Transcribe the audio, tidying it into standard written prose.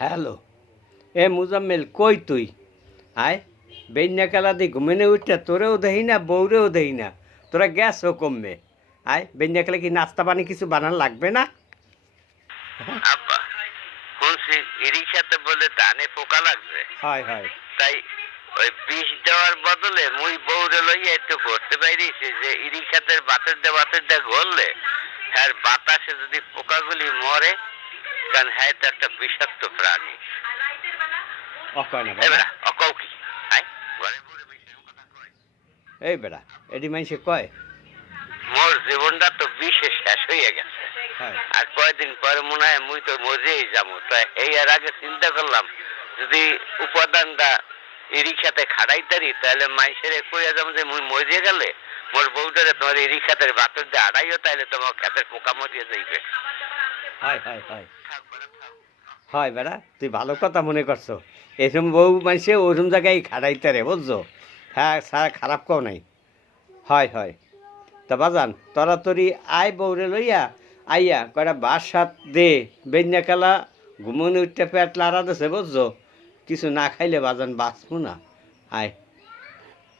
Hello, এ মুজাম্মেল কই তুই? আয় বেন্যা খেলা দি ঘুমেনে উঠতে তোরেও দেই না, বউরেও দেই না। তোরা গ্যাস ও কমবে। আয় বেন্যা খেলা কি নাস্তা পানি কিছু বানান লাগবে না? আব্বা শুনছি ইরিক্সাতে বলে ধানে পোকা লাগবে, হয় হয়। তাই ওই বিষ দেওয়ার বদলে মুই বউরে লইয়া একটু ঘুরতে বাইরেছি যে ইরিক্সাতে বাতের দে ঘুরলে আর বাতাসে যদি পোকাগুলি মরে, কারণ হ্যাঁ তো একটা বিষাক্ত প্রাণী। অকয় না এবার বাবা। অকৌ কি আয় ঘরে বউরে বসে এরকম কথা কয়? এই বেড়া এটি মানুষে কয়। মোর জীবনটা তো বিষে শেষ হয়ে গেছে, হয় আর কয়েকদিন পরে মনে হয় মুই তো মরেই যাবো। তাই এই আর আগে চিন্তা করলাম যদি উপাদানটা এই রিক্সাতে খাড়াইতারি তাহলে মাইসের কইয়া যাবো যে মুই মরিয়ে গেলে মোর বউটারে তোমার এই রিক্সাতে বাতর দিয়ে আড়াইও, তাইলে তোমার ক্ষেতের পোকা মরিয়ে যাইবে। হয় হয় হয় হয় বেড়া, তুই ভালো কথা মনে করছো। এরকম বউ মানুষে ওরকম জায়গায় খাড়াইতে রে, বুঝছো? হ্যাঁ সারা খারাপ কেউ নাই। হয় হয়। তা বাজান তরাতরি আয় বউরে লইয়া আইয়া কয়টা বাসাত দে বেন্যা খেলা ঘুমনে উঠতে পেট লাড়া দেছে, বুঝছো? কিছু না খাইলে বাজান বাঁচবো না। আয়